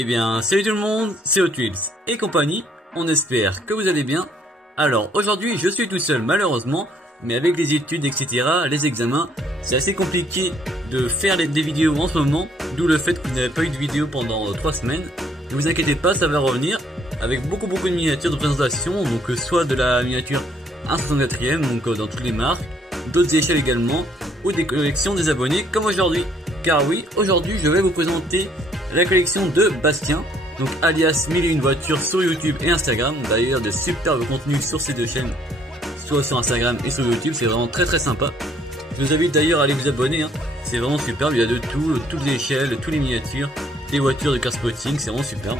Eh bien, salut tout le monde, c'est Hot Wheels et compagnie, on espère que vous allez bien. Alors, aujourd'hui, je suis tout seul malheureusement, mais avec les études, etc., les examens, c'est assez compliqué de faire des vidéos en ce moment, d'où le fait que vous n'avez pas eu de vidéo pendant 3 semaines. Ne vous inquiétez pas, ça va revenir, avec beaucoup de miniatures de présentation, donc soit de la miniature 1/64e, donc dans toutes les marques, d'autres échelles également, ou des collections des abonnés comme aujourd'hui. Car oui, aujourd'hui je vais vous présenter la collection de Bastien, donc alias 1001 voitures sur YouTube et Instagram. D'ailleurs de superbes contenus sur ces deux chaînes, soit sur Instagram et sur YouTube, c'est vraiment très sympa. Je vous invite d'ailleurs à aller vous abonner, hein. C'est vraiment superbe, il y a de tout, toutes les échelles, toutes les miniatures, des voitures de car spotting, c'est vraiment superbe.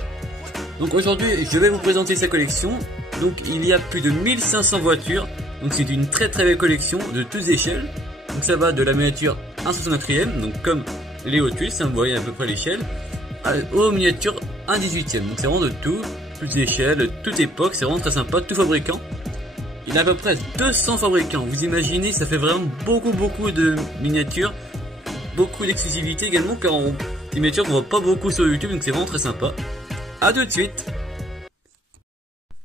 Donc aujourd'hui je vais vous présenter sa collection. Donc il y a plus de 1500 voitures, donc c'est une très belle collection de toutes échelles. Donc ça va de la miniature 1/64e, donc comme les Hot Wheels, vous voyez à peu près l'échelle, aux miniatures 1/18e, donc c'est vraiment de tout, toutes échelles, toute époque, c'est vraiment très sympa, tout fabricant. Il y a à peu près 200 fabricants, vous imaginez, ça fait vraiment beaucoup de miniatures, beaucoup d'exclusivité également, car des miniatures qu'on voit pas beaucoup sur YouTube, donc c'est vraiment très sympa. A tout de suite.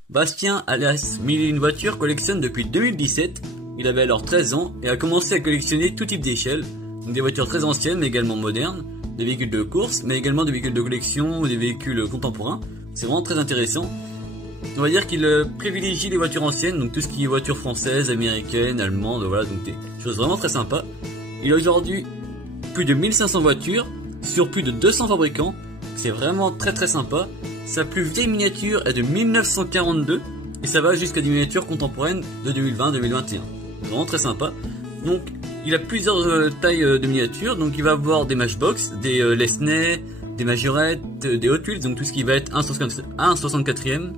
Bastien alias 1001 voitures collectionne depuis 2017, il avait alors 13 ans et a commencé à collectionner tout type d'échelle, donc des voitures très anciennes mais également modernes, des véhicules de course mais également des véhicules de collection ou des véhicules contemporains. C'est vraiment très intéressant. On va dire qu'il privilégie les voitures anciennes, donc tout ce qui est voitures françaises, américaines, allemandes, voilà, donc des choses vraiment très sympas. Il a aujourd'hui plus de 1500 voitures sur plus de 200 fabricants, c'est vraiment très sympa. Sa plus vieille miniature est de 1942 et ça va jusqu'à des miniatures contemporaines de 2020-2021. Vraiment très sympa. Donc il a plusieurs tailles de miniatures, donc il va avoir des Matchbox, des Lesney, des Majorettes, des Hot Wheels, donc tout ce qui va être 1/64e.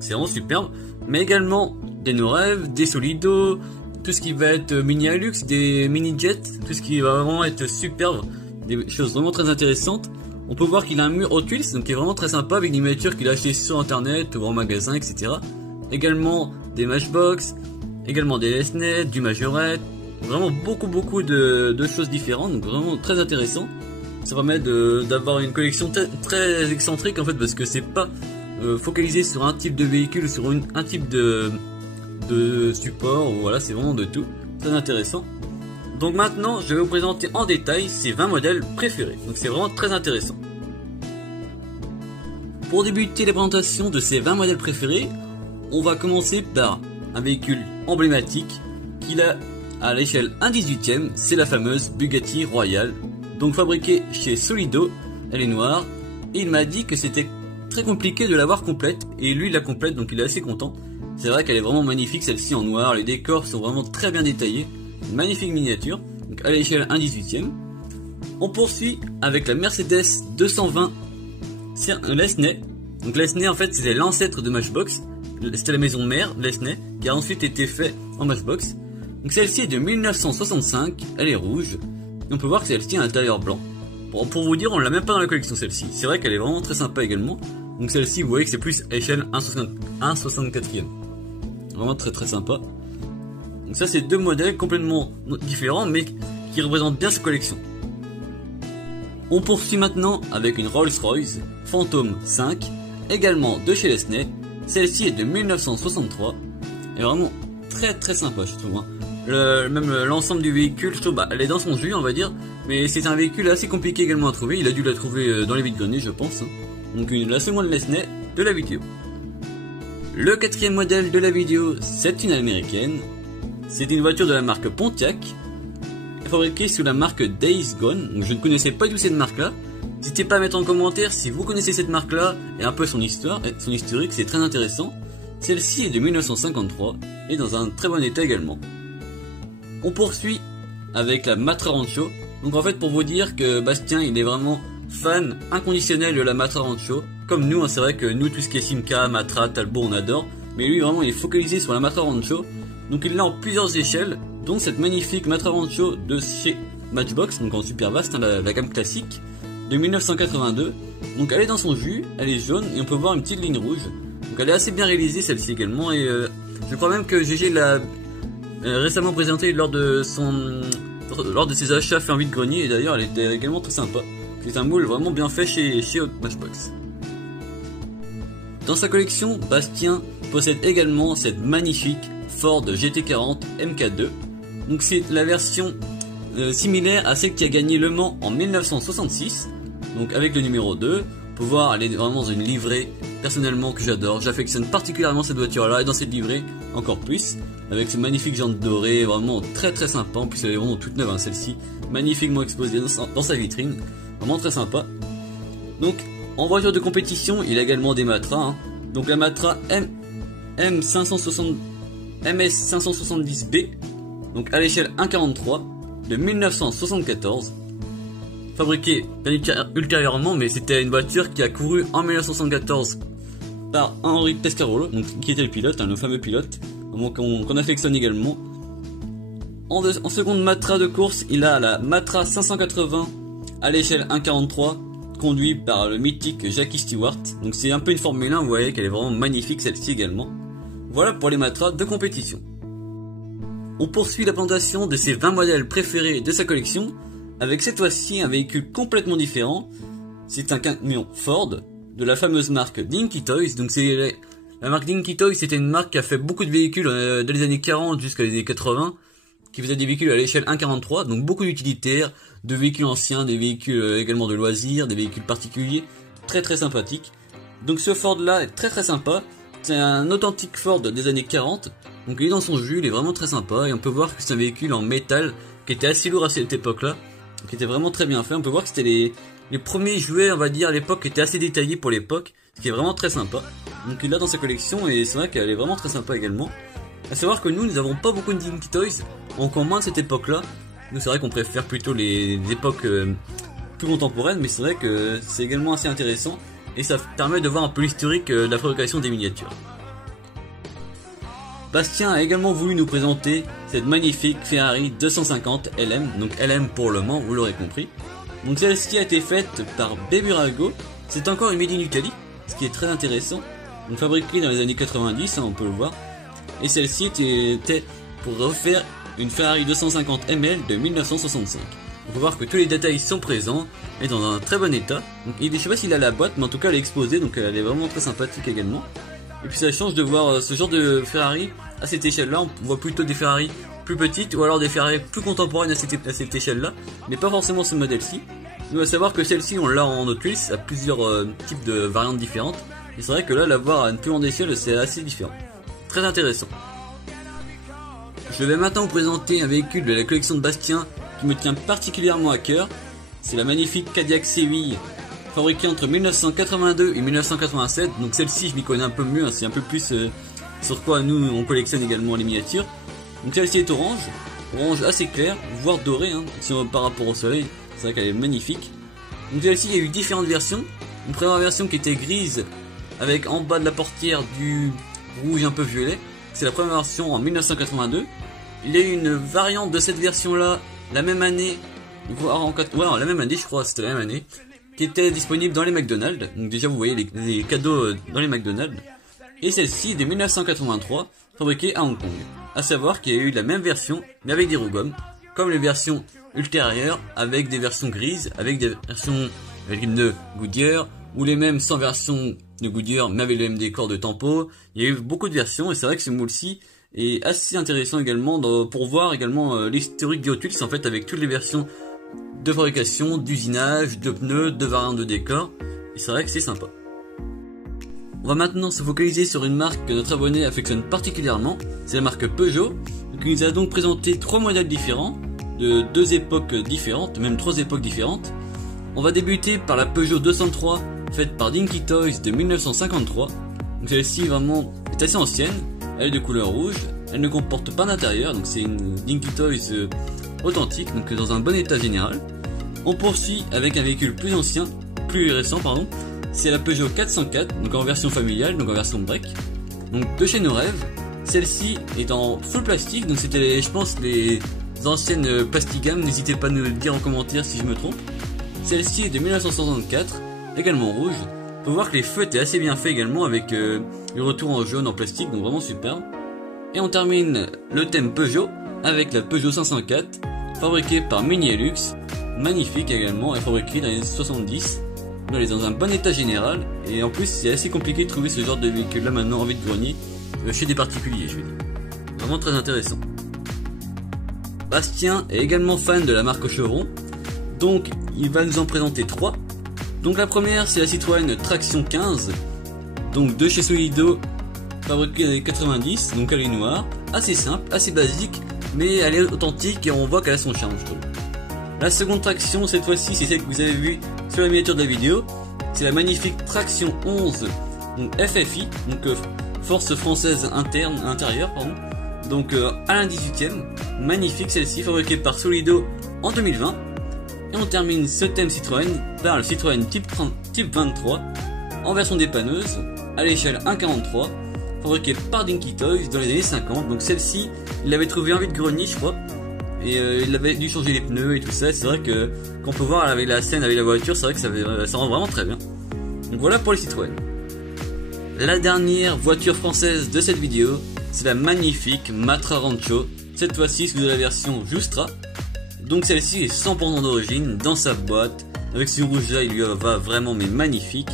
C'est vraiment superbe. Mais également des No Rêve, des Solido, tout ce qui va être mini Alux, des mini Jets, tout ce qui va vraiment être superbe, des choses vraiment très intéressantes. On peut voir qu'il a un mur Hot Wheels, donc qui est vraiment très sympa, avec des miniatures qu'il a achetées sur internet ou en magasin, etc. Également des Matchbox, également des Lesney, du Majorette, vraiment beaucoup de choses différentes, donc vraiment très intéressant. Ça permet d'avoir une collection très excentrique en fait, parce que c'est pas focalisé sur un type de véhicule, sur un type de support, voilà, c'est vraiment de tout, très intéressant. Donc maintenant, je vais vous présenter en détail ses 20 modèles préférés. Donc c'est vraiment très intéressant. Pour débuter les présentations de ces 20 modèles préférés, on va commencer par un véhicule emblématique qu'il a à l'échelle 1/18e, c'est la fameuse Bugatti Royale. Donc fabriquée chez Solido, elle est noire. Et il m'a dit que c'était très compliqué de l'avoir complète. Et lui, il la complète, donc il est assez content. C'est vrai qu'elle est vraiment magnifique, celle-ci en noir. Les décors sont vraiment très bien détaillés. Magnifique miniature, donc à l'échelle 1/18e. On poursuit avec la Mercedes 220 Lesney. Donc Lesney en fait c'était l'ancêtre de Matchbox, c'était la maison mère Lesney qui a ensuite été fait en Matchbox. Donc celle-ci est de 1965, elle est rouge, et on peut voir que celle-ci a un intérieur blanc. Bon, pour vous dire, on l'a même pas dans la collection celle-ci, c'est vrai qu'elle est vraiment très sympa également. Donc celle-ci vous voyez que c'est plus échelle 1/64e, vraiment très sympa. Donc ça c'est deux modèles complètement différents mais qui représentent bien cette collection. On poursuit maintenant avec une Rolls-Royce Phantom 5, également de chez Lesney. Celle-ci est de 1963, et vraiment très sympa je trouve, hein. Même l'ensemble du véhicule, je trouve, elle est dans son jus on va dire, mais c'est un véhicule assez compliqué également à trouver, il a dû la trouver dans les vides-greniers je pense, hein. Donc la seconde Lesney de la vidéo. Le quatrième modèle de la vidéo, c'est une américaine. C'est une voiture de la marque Pontiac, fabriquée sous la marque Days Gone. Donc je ne connaissais pas du tout cette marque là. N'hésitez pas à mettre en commentaire si vous connaissez cette marque là et un peu son histoire, son historique, c'est très intéressant. Celle-ci est de 1953 et dans un très bon état également. On poursuit avec la Matra Rancho. Donc en fait pour vous dire que Bastien il est vraiment fan inconditionnel de la Matra Rancho. Comme nous, hein, c'est vrai que nous tout ce qui est Simca, Matra, Talbot on adore. Mais lui vraiment il est focalisé sur la Matra Rancho. Donc il l'a en plusieurs échelles, dont cette magnifique Matra Rancho de chez Matchbox, donc en super vaste, hein, la gamme classique, de 1982. Donc elle est dans son jus, elle est jaune et on peut voir une petite ligne rouge. Donc elle est assez bien réalisée celle-ci également et je crois même que GG l'a récemment présentée lors de ses achats fait en vide-grenier et d'ailleurs elle était également très sympa. C'est un moule vraiment bien fait chez Matchbox. Dans sa collection, Bastien possède également cette magnifique Ford GT40 MK2. Donc c'est la version similaire à celle qui a gagné Le Mans en 1966. Donc avec le numéro 2, pour voir, elle est vraiment dans une livrée personnellement que j'adore. J'affectionne particulièrement cette voiture là et dans cette livrée encore plus. Avec ce magnifique jantes dorées, vraiment très très sympa. En plus elle est vraiment toute neuve, hein, celle-ci. Magnifiquement exposée dans sa vitrine. Vraiment très sympa. Donc en voiture de compétition, il a également des Matra. Hein. Donc la Matra MS570B. Donc à l'échelle 1.43 de 1974. Fabriquée bien ultérieurement, mais c'était une voiture qui a couru en 1974 par Henri Pescarolo, donc qui était le pilote, hein, le fameux pilote, qu'on affectionne également. En seconde Matra de course, il a la Matra 580 à l'échelle 1.43, conduit par le mythique Jackie Stewart. Donc c'est un peu une Formule 1, vous voyez qu'elle est vraiment magnifique celle-ci également. Voilà pour les Matras de compétition. On poursuit la présentation de ses 20 modèles préférés de sa collection, avec cette fois-ci un véhicule complètement différent. C'est un camion Ford, de la fameuse marque Dinky Toys. Donc c'est la marque Dinky Toys, c'était une marque qui a fait beaucoup de véhicules dans les années 40 jusqu'à les années 80, qui faisait des véhicules à l'échelle 1.43, donc beaucoup d'utilitaires, de véhicules anciens, des véhicules également de loisirs, des véhicules particuliers, très très sympathiques. Donc ce Ford là est très très sympa, c'est un authentique Ford des années 40, donc il est dans son jus, il est vraiment très sympa, et on peut voir que c'est un véhicule en métal, qui était assez lourd à cette époque là, qui était vraiment très bien fait. On peut voir que c'était les premiers jouets, on va dire, à l'époque, qui étaient assez détaillés pour l'époque, ce qui est vraiment très sympa. Donc il l'a dans sa collection, et c'est vrai qu'elle est vraiment très sympa également. À savoir que nous n'avons pas beaucoup de Dinky Toys, encore moins de cette époque-là. Nous, c'est vrai qu'on préfère plutôt les époques plus contemporaines, mais c'est vrai que c'est également assez intéressant, et ça permet de voir un peu l'historique de la fabrication des miniatures. Bastien a également voulu nous présenter cette magnifique Ferrari 250 LM, donc LM pour Le Mans, vous l'aurez compris. Donc celle-ci a été faite par Beburrago, c'est encore une Made in Italy, ce qui est très intéressant. Donc fabriquée dans les années 90, hein, on peut le voir. Et celle-ci était pour refaire une Ferrari 250 ML de 1965. On peut voir que tous les détails sont présents et dans un très bon état. Donc, je sais pas s'il a la boîte, mais en tout cas elle est exposée, donc elle est vraiment très sympathique également. Et puis ça change de voir ce genre de Ferrari à cette échelle-là. On voit plutôt des Ferrari plus petites ou alors des Ferrari plus contemporaines à cette échelle-là, mais pas forcément ce modèle-ci. Nous à savoir que celle-ci on l'a en Hot Wheels à plusieurs types de variantes différentes. Et c'est vrai que là l'avoir à une plus grande échelle c'est assez différent. Très intéressant. Je vais maintenant vous présenter un véhicule de la collection de Bastien qui me tient particulièrement à cœur. C'est la magnifique Cadillac CVI, fabriquée entre 1982 et 1987. Donc celle-ci je m'y connais un peu mieux, hein, c'est un peu plus sur quoi nous on collectionne également les miniatures. Donc celle-ci est orange assez clair, voire doré, hein, si on, par rapport au soleil, c'est vrai qu'elle est magnifique. Donc celle-ci il y a eu différentes versions. Une première version qui était grise avec en bas de la portière du rouge un peu violet, c'est la première version en 1982. Il y a eu une variante de cette version là la même année, voire la même année je crois, c'était la même année, qui était disponible dans les McDonald's. Donc déjà vous voyez les cadeaux dans les McDonald's. Et celle-ci de 1983, fabriquée à Hong Kong. A savoir qu'il y a eu la même version mais avec des roues gommes, comme les versions ultérieures avec des versions grises, avec des versions avec une de Goodyear, ou les mêmes sans version de Goodyear mais avec le même décor de Tempo. Il y a eu beaucoup de versions et c'est vrai que ce moule-ci est assez intéressant également pour voir également l'historique des Hot Wheels en fait, avec toutes les versions de fabrication, d'usinage, de pneus, de variantes de décor, et c'est vrai que c'est sympa. On va maintenant se focaliser sur une marque que notre abonné affectionne particulièrement, c'est la marque Peugeot, qui nous a donc présenté 3 modèles différents, de 2 époques différentes, même 3 époques différentes. On va débuter par la Peugeot 203, faite par Dinky Toys de 1953. Donc celle-ci vraiment est assez ancienne, elle est de couleur rouge, elle ne comporte pas d'intérieur, donc c'est une Dinky Toys authentique, donc dans un bon état général. On poursuit avec un véhicule plus récent pardon, c'est la Peugeot 404, donc en version familiale, donc en version break, donc de chez nos rêves. Celle-ci est en full plastique, donc c'était je pense les anciennes Plastigam, n'hésitez pas à nous le dire en commentaire si je me trompe. Celle-ci est de 1964, également rouge. On peut voir que les feux étaient assez bien faits également avec le retour en jaune en plastique, donc vraiment superbe. Et on termine le thème Peugeot avec la Peugeot 504, fabriquée par Mini Lux, magnifique également, est fabriquée dans les années 70. Elle est dans un bon état général, et en plus c'est assez compliqué de trouver ce genre de véhicule là maintenant en vide-grenier chez des particuliers, je veux dire. Vraiment très intéressant. Bastien est également fan de la marque Chevron, donc il va nous en présenter 3. Donc la première c'est la Citroën Traction 15, donc de chez Solido, fabriquée dans les années 90, donc elle est noire, assez simple, assez basique, mais elle est authentique et on voit qu'elle a son charme, je trouve. La seconde traction, cette fois-ci, c'est celle que vous avez vue sur la miniature de la vidéo. C'est la magnifique Traction 11, donc FFI, donc Force Française Intérieure, pardon. Donc à la 18ème, magnifique celle-ci, fabriquée par Solido en 2020. Et on termine ce thème Citroën par le Citroën Type 23, en version dépanneuse, à l'échelle 1,43, fabriquée par Dinky Toys dans les années 50. Donc celle-ci, il l'avait trouvée en vide-grenier, je crois. Et il avait dû changer les pneus et tout ça. C'est vrai que qu'on peut voir avec la scène avec la voiture, c'est vrai que ça rend vraiment très bien. Donc voilà pour les Citroën. La dernière voiture française de cette vidéo, c'est la magnifique Matra Rancho. Cette fois-ci c'est de la version Giustra. Donc celle-ci est 100% d'origine dans sa boîte. Avec ce rouge là, il lui va vraiment mais magnifique.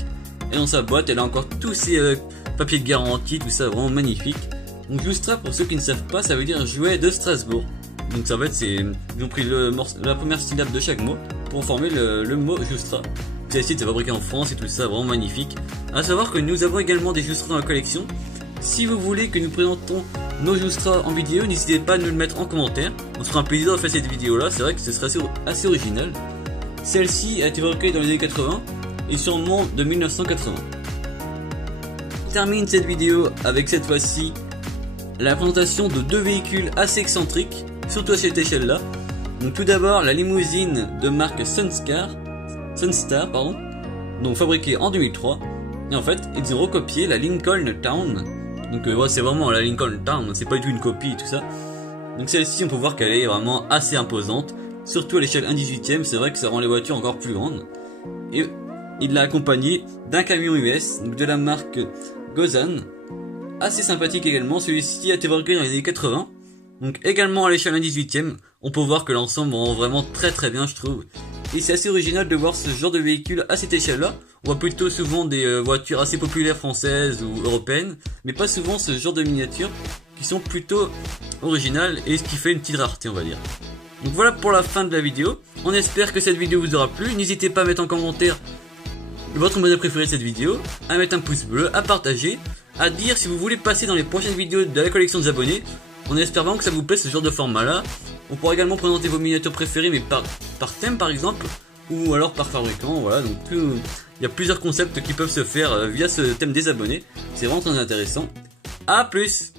Et dans sa boîte, elle a encore tous ses papiers de garantie, tout ça vraiment magnifique. Donc Giustra, pour ceux qui ne savent pas, ça veut dire jouet de Strasbourg. Donc ça va être, ils ont pris la première syllabe de chaque mot pour former le mot Giustra. Celle-ci est fabriquée en France et tout ça, vraiment magnifique. A savoir que nous avons également des Giustra dans la collection. Si vous voulez que nous présentons nos Giustra en vidéo, n'hésitez pas à nous le mettre en commentaire. On se fera un plaisir de faire cette vidéo là, c'est vrai que ce serait assez original. Celle-ci a été fabriquée dans les années 80 et sûrement de 1980. On termine cette vidéo avec cette fois-ci la présentation de 2 véhicules assez excentriques, surtout à cette échelle là. Donc tout d'abord la limousine de marque Sunstar, donc fabriquée en 2003. Et en fait ils ont recopié la Lincoln Town. Donc ouais, c'est vraiment la Lincoln Town, c'est pas du tout une copie tout ça. Donc celle-ci on peut voir qu'elle est vraiment assez imposante, surtout à l'échelle 1/18ème, c'est vrai que ça rend les voitures encore plus grandes. Et il l'a accompagné d'un camion US, donc de la marque Gozan, assez sympathique également. Celui-ci a été fabriqué dans les années 80, donc également à l'échelle 1/18ème. On peut voir que l'ensemble rend vraiment très bien, je trouve. Et c'est assez original de voir ce genre de véhicule à cette échelle-là. On voit plutôt souvent des voitures assez populaires françaises ou européennes, mais pas souvent ce genre de miniatures qui sont plutôt originales et ce qui fait une petite rareté, on va dire. Donc voilà pour la fin de la vidéo. On espère que cette vidéo vous aura plu. N'hésitez pas à mettre en commentaire votre modèle préféré de cette vidéo, à mettre un pouce bleu, à partager, à dire si vous voulez passer dans les prochaines vidéos de la collection des abonnés. On espère vraiment que ça vous plaît ce genre de format là. On pourra également présenter vos miniatures préférées, mais par thème par exemple, ou alors par fabricant, voilà. Donc il y a plusieurs concepts qui peuvent se faire via ce thème des abonnés. C'est vraiment très intéressant. A plus!